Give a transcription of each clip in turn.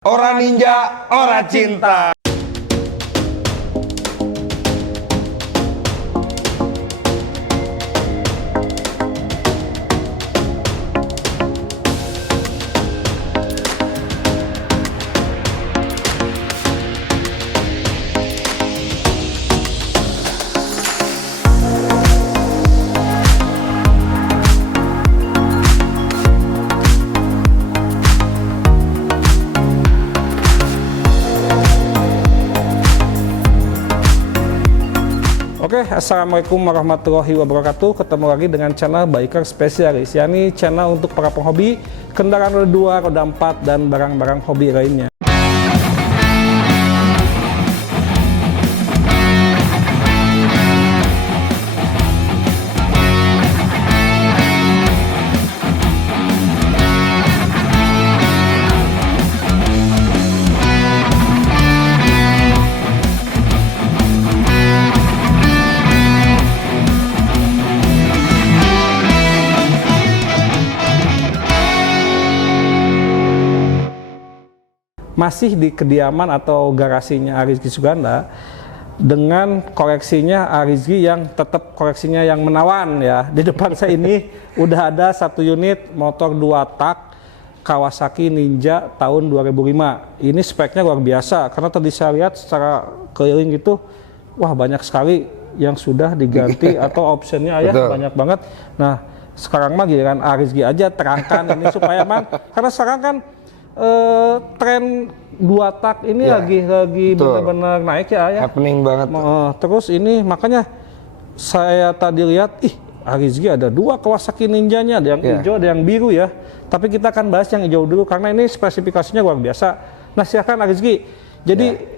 Ora ninja, ora cinta. Oke, assalamualaikum warahmatullahi wabarakatuh. Ketemu lagi dengan channel Biker Spesialis, yakni channel untuk para penghobi kendaraan roda 2, roda 4, dan barang-barang hobi lainnya. Masih di kediaman atau garasinya Arizky Suganda dengan koleksinya Arizky yang tetap koleksinya yang menawan ya. Di depan saya ini udah ada satu unit motor 2 tak Kawasaki Ninja tahun 2005. Ini speknya luar biasa karena tadi saya lihat secara keliling itu wah banyak sekali yang sudah diganti atau optionnya ya banyak banget. Nah sekarang mah giliran Arizky aja terangkan ini supaya emang karena sekarang kan tren 2 tak ini lagi benar-benar naik ya, happening banget. Terus ini makanya saya tadi lihat, Arizky ada 2 Kawasaki Ninjanya, ada yang hijau, ada yang biru ya. Tapi kita akan bahas yang hijau dulu karena ini spesifikasinya luar biasa. Nah silakan Arizky. Jadi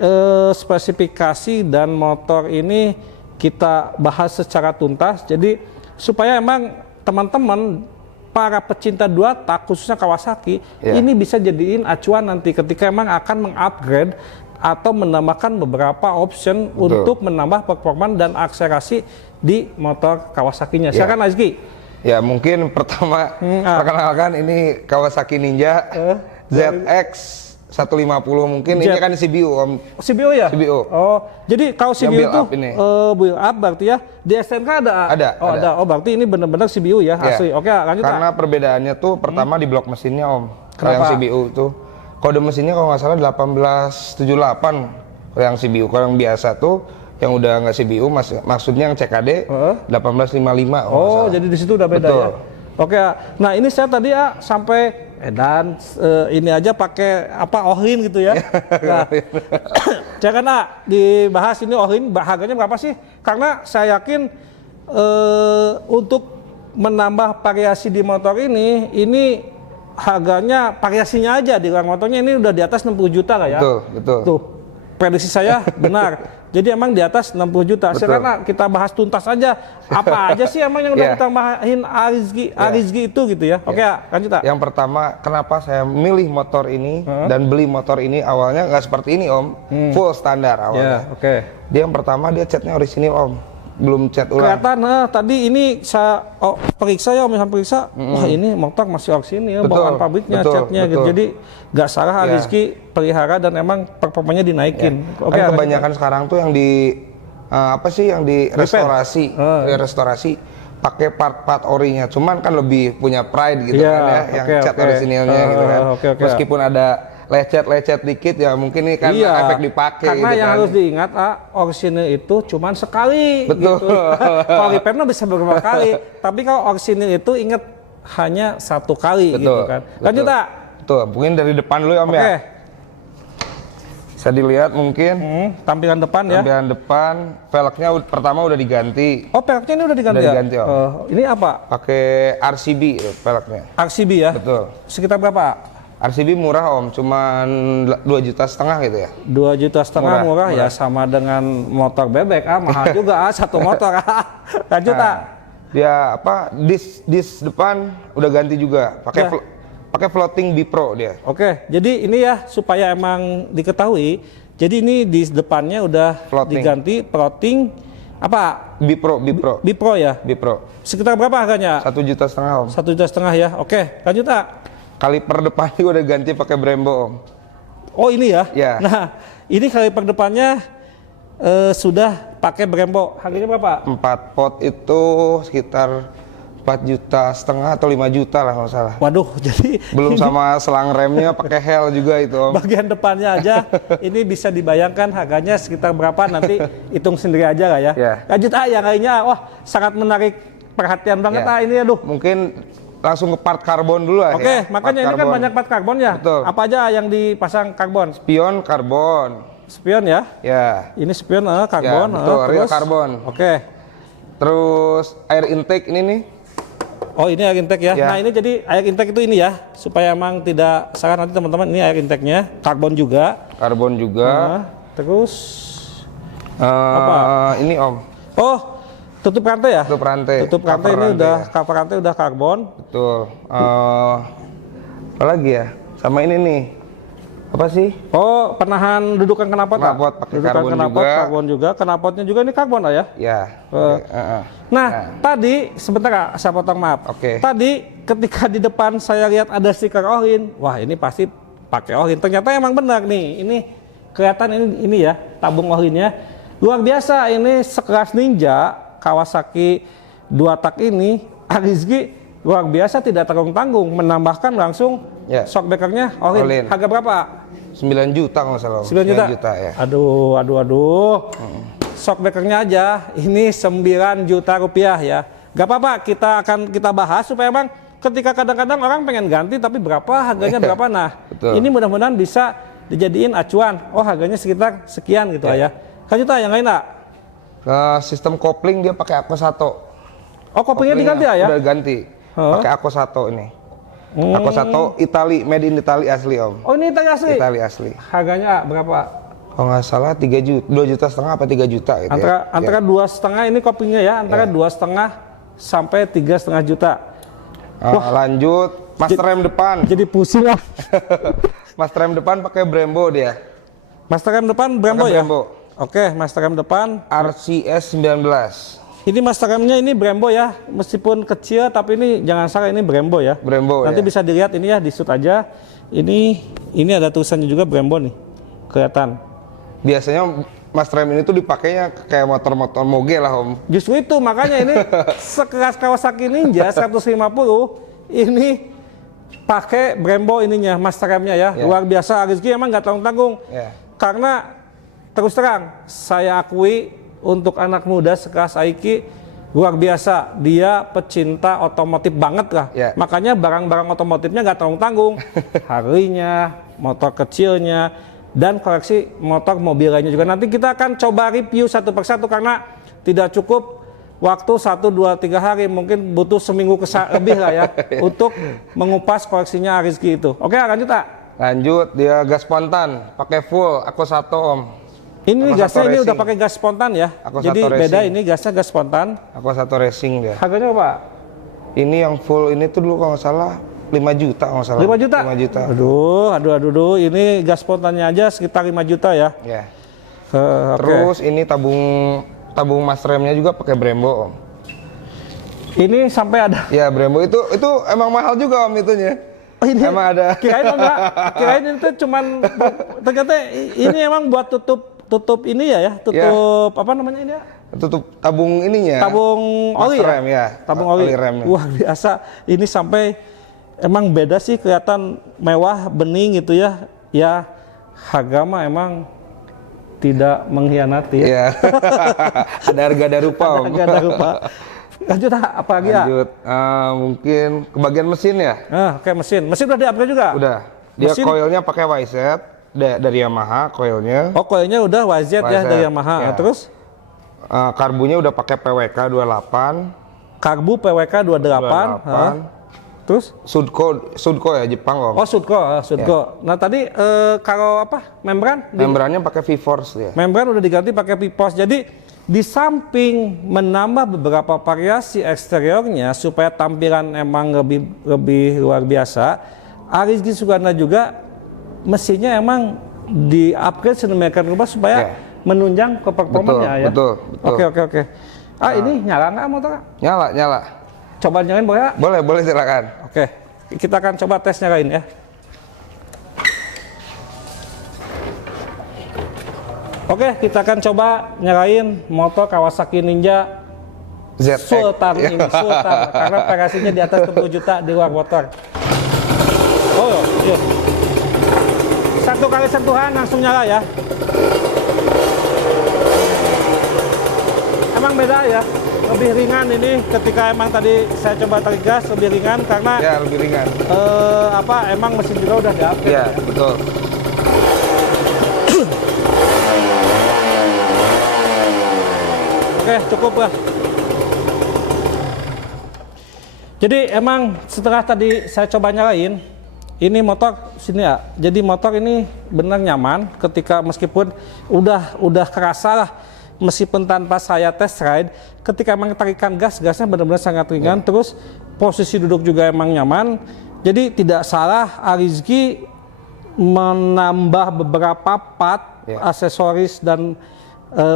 spesifikasi dan motor ini kita bahas secara tuntas. Jadi supaya emang teman-teman para pecinta 2 tak khususnya Kawasaki ini bisa jadiin acuan nanti ketika emang akan mengupgrade atau menambahkan beberapa option untuk menambah performa dan akselerasi di motor Kawasakinya. Silakan Arizky. Ya mungkin pertama perkenalkan ini Kawasaki Ninja ZX 150 mungkin ini kan CBU Om. CBU ya? CBU. Oh, jadi kalau CBU itu build up berarti ya di STNK ada? Ada. Oh, berarti ini benar-benar CBU ya asli. Oke, lanjut. Karena perbedaannya tuh pertama di blok mesinnya Om. Kalau yang CBU tuh kode mesinnya kalau nggak salah 1878 kalau yang CBU. Kalau yang biasa tuh yang udah nggak CBU maksudnya yang CKD 1855. Oh, jadi di situ udah beda ya. Oke, nah ini saya tadi sampai dan ini aja pakai apa Ohlin gitu ya. Nah, jangan dibahas ini Ohlin harganya berapa sih? Karena saya yakin untuk menambah variasi di motor ini harganya variasinya aja di luar motornya ini udah di atas 60 juta lah ya. Betul. Tuh, prediksi saya benar. Jadi emang di atas 60 juta. Sekarang kita bahas tuntas aja. Apa aja sih emang yang udah kita bahasin Arizky itu gitu ya. Oke, lanjut tak. Yang pertama, kenapa saya milih motor ini dan beli motor ini awalnya nggak seperti ini Om. Full standar awalnya. Dia yang pertama dia catnya orisinil Om. Belum cat ulang. Kelihatan tadi ini saya periksa ya Om, periksa. Wah ini motor masih orisinil, bawaan pabriknya catnya gitu. Jadi nggak salah Arizky pelihara dan emang performanya dinaikin. Kan kebanyakan sekarang tuh yang di apa sih yang di restorasi, restorasi pakai part-part orinya. Cuman kan lebih punya pride gitu kan ya, yang cat orisinilnya gitu kan. Meskipun ada lecet-lecet dikit ya mungkin ini kan efek dipakai karena gitu yang kan. harus diingat orisinil itu cuman sekali gitu. Kalau repairnya bisa beberapa kali, tapi kalau orisinil itu ingat hanya 1 kali gitu kan. Lanjut tak? Tuh, mungkin dari depan dulu Om ya. Bisa dilihat mungkin tampilan depan ya. Tampilan depan, velgnya pertama udah diganti. Oh, velgnya ini udah diganti udah diganti, ya? Ini apa? Pakai RCB velgnya. RCB ya? Betul. Sekitar berapa? RCB murah Om, cuman 2,5 juta gitu ya. 2,5 juta murah ya, sama dengan motor bebek mahal juga satu motor. Lanjut dia apa dis depan udah ganti juga, pakai floating Bipro dia. Oke, jadi ini ya supaya emang diketahui, jadi ini di depannya udah diganti floating apa? Bipro ya. Bipro. Sekitar berapa harganya? 1,5 juta Om. 1,5 juta ya. Oke, lanjut tak? Kaliper depan juga udah ganti pakai Brembo Om. Oh ini ya? Ya. Nah, ini kaliper depannya sudah pakai Brembo. Harganya berapa? 4 pot itu sekitar 4,5 juta atau 5 juta lah kalau salah. Waduh, jadi belum sama selang remnya pakai hel juga itu Om. Bagian depannya aja ini bisa dibayangkan harganya sekitar berapa, nanti hitung sendiri aja lah ya. Ya. Lanjut yang lainnya, wah sangat menarik perhatian banget Ya. Ini aduh. Mungkin langsung ke part karbon dulu lah. Oke, makanya ini kan banyak part karbon ya. Betul. Apa aja yang dipasang karbon? Spion karbon. Spion ya? Ya. Ini spion karbon. Ya, betul, real karbon. Oke. Terus air intake ini nih. Oh ini air intake ya. Ya. Nah ini jadi air intake itu ini ya, supaya emang tidak salah nanti teman-teman, ini air intake-nya karbon juga. Karbon juga. Terus apa? Ini Om. Oh, tutup rantai ya? Tutup rantai. Tutup rantai ini udah ya. Cover rantai udah karbon. Betul. Apa lagi ya? Sama ini nih. Apa sih? Oh, penahan dudukan knalpot. Knalpot pakai karbon juga. Karbon juga. Knalpotnya juga ini karbon lah ya? Ya. Nah, tadi sebentar saya potong, maaf. Tadi ketika di depan saya lihat ada stiker Orin, wah ini pasti pakai Orin. Ternyata emang benar nih. Ini kelihatan ini ya, tabung Orinnya luar biasa. Ini sekelas Ninja Kawasaki 2 tak ini, Arizki luar biasa, tidak tanggung-tanggung, menambahkan langsung shockbreakernya Orin. Harga berapa? 9 juta kalau salah. 9 juta ya. Aduh. Shockbreakernya aja ini 9 juta rupiah ya. Gak apa-apa, kita bahas supaya emang ketika kadang-kadang orang pengen ganti tapi berapa harganya berapa. Nah, ini mudah-mudahan bisa dijadiin acuan. Oh, harganya sekitar sekian gitu ya. Lanjut yang lain nak? Sistem kopling dia pakai Akkosato. Oh, koplingnya diganti ya? Udah ganti. Pakai Akkosato ini. Akkosato Itali, made in Italy asli Om. Oh, ini Itali asli? Itali asli. Harganya berapa? Kalau nggak salah 2,5 juta apa 3 juta gitu. Antara 2,5 ini koplingnya ya, antara 2,5 sampai 3,5 juta. Lanjut, master rem depan. Jadi pusing lah. Master rem depan pakai Brembo dia. Master rem depan Brembo ya? Brembo. Oke, master rem depan RCS 19. Ini master remnya ini Brembo ya, meskipun kecil tapi ini jangan salah, ini Brembo ya. Brembo. Nanti bisa dilihat ini ya, di shoot aja. Ini ada tulisannya juga Brembo nih, kelihatan. Biasanya master rem ini tuh dipakainya kayak motor-motor moge lah Om. Justru itu makanya ini sekelas Kawasaki Ninja 150 ini pakai Brembo ininya, master remnya ya. Luar biasa, Arizki emang nggak tanggung-tanggung. Karena terus terang saya akui untuk anak muda sekelas Aiki luar biasa, dia pecinta otomotif banget lah. Makanya barang-barang otomotifnya nggak tanggung-tanggung. Harley-nya, motor kecilnya, dan koleksi motor mobil lainnya juga. Nanti kita akan coba review satu persatu karena tidak cukup waktu 1, 2, 3 hari, mungkin butuh seminggu lebih lah ya untuk mengupas koleksinya Arizki itu. Oke, lanjut tak? Lanjut, dia gas spontan, pakai full Akkosato Om. Ini gasnya ini udah pakai gas spontan ya. Akkosato jadi racing. Beda ini gasnya gas spontan. Akkosato Racing dia. Harganya apa? Ini yang full ini tuh dulu kalau nggak salah 5 juta kalau nggak salah. 5 juta? 5 juta. Aduh. Ini gas spontannya aja sekitar 5 juta ya. Terus ini tabung master remnya juga pakai Brembo Om. Ini sampai ada. Ya Brembo itu emang mahal juga Om itunya. Oh, ini emang ada. Kirain itu cuman ternyata ini emang buat tutup ini ya, tutup apa namanya ini ya? Tutup tabung ininya. Tabung oli ya? Rem ya. Tabung oli remnya. Wah biasa. Ini sampai emang beda sih, kelihatan mewah, bening gitu ya. Ya harga mah emang tidak mengkhianati ya. Ada harga ada rupa Om. Harga ada rupa. Lanjut apa lagi ya? Lanjut, mungkin ke bagian mesin ya. Oke, mesin udah di-upgrade juga? Udah. Dia coilnya pakai YZ dari Yamaha coilnya. Oh, coilnya udah YZ ya dari Yamaha. Terus? Karbunya udah pakai PWK 28. Karbu PWK 28. Terus? Sudco ya, Jepang Om. Oh, Sudco. Nah tadi kalau apa? Membrannya pakai V-Force dia. Membran udah diganti pakai V-Force. Jadi di samping menambah beberapa variasi eksteriornya supaya tampilan emang lebih luar biasa, Arizki Suganda juga mesinnya emang di-upgrade sedemikian rupa supaya menunjang ke performanya ya. Betul. Oke. Ini nyala nggak motor? Nyala. Coba nyalain boleh? Boleh silakan. Oke, kita akan coba tes nyalain ya. Oke, kita akan coba nyalain motor Kawasaki Ninja ZX. Sultan ini, Sultan, karena pagasinya di atas 10 juta di luar motor. Oh iya. Satu kali sentuhan langsung nyala ya. Emang beda ya, lebih ringan ini ketika emang tadi saya coba tarik gas lebih ringan karena ya lebih ringan. Emang mesin juga udah di-upgrade. Ya, betul. Oke, cukup lah. Jadi emang setelah tadi saya coba nyalain, ini motor sini ya. Jadi motor ini benar nyaman ketika meskipun udah kerasa lah meskipun tanpa saya test ride, ketika emang tarikan gasnya benar-benar sangat ringan, terus posisi duduk juga emang nyaman. Jadi tidak salah Arizky menambah beberapa part, aksesoris dan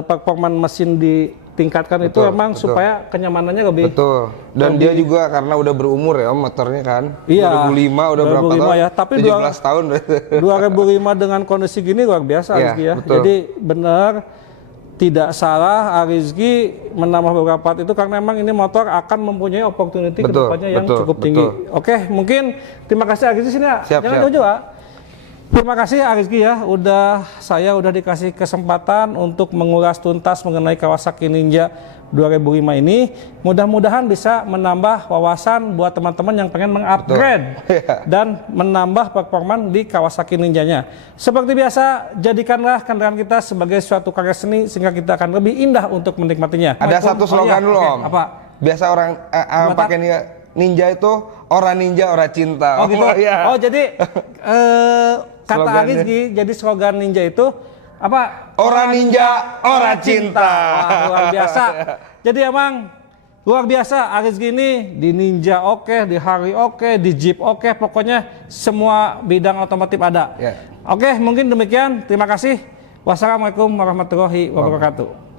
performa mesin ditingkatkan, betul, itu emang betul, supaya kenyamanannya lebih. Betul. Dan lebih, dia juga karena udah berumur ya motornya kan. Iya. 2005 udah 2005 berapa tahun? Ya. Tapi 17 tahun. 2005 dengan kondisi gini luar biasa Arizky ya. Betul. Jadi benar tidak salah Arizky menambah beberapa part itu karena memang ini motor akan mempunyai opportunity kedepannya yang cukup tinggi. Oke, mungkin terima kasih Arizky sini ya. Jangan jauh-jauh ya. Terima kasih Arizky ya, saya udah dikasih kesempatan untuk mengulas tuntas mengenai Kawasaki Ninja 2005 ini. Mudah-mudahan bisa menambah wawasan buat teman-teman yang pengen mengupgrade dan menambah performa di Kawasaki Ninjanya. Seperti biasa, jadikanlah kendaraan kita sebagai suatu karya seni sehingga kita akan lebih indah untuk menikmatinya. Ada satu slogan dulu Om. Apa? Biasa orang pakai ninja itu orang ninja orang cinta. Oh gitu. Oh jadi kata Arizky jadi slogan ninja itu apa? Orang ninja orang cinta. Wah, luar biasa. Jadi emang luar biasa Arizky ini di Ninja oke, di Harley oke, di Jeep oke, pokoknya semua bidang otomotif ada. Oke, mungkin demikian. Terima kasih. Wassalamualaikum warahmatullahi wabarakatuh.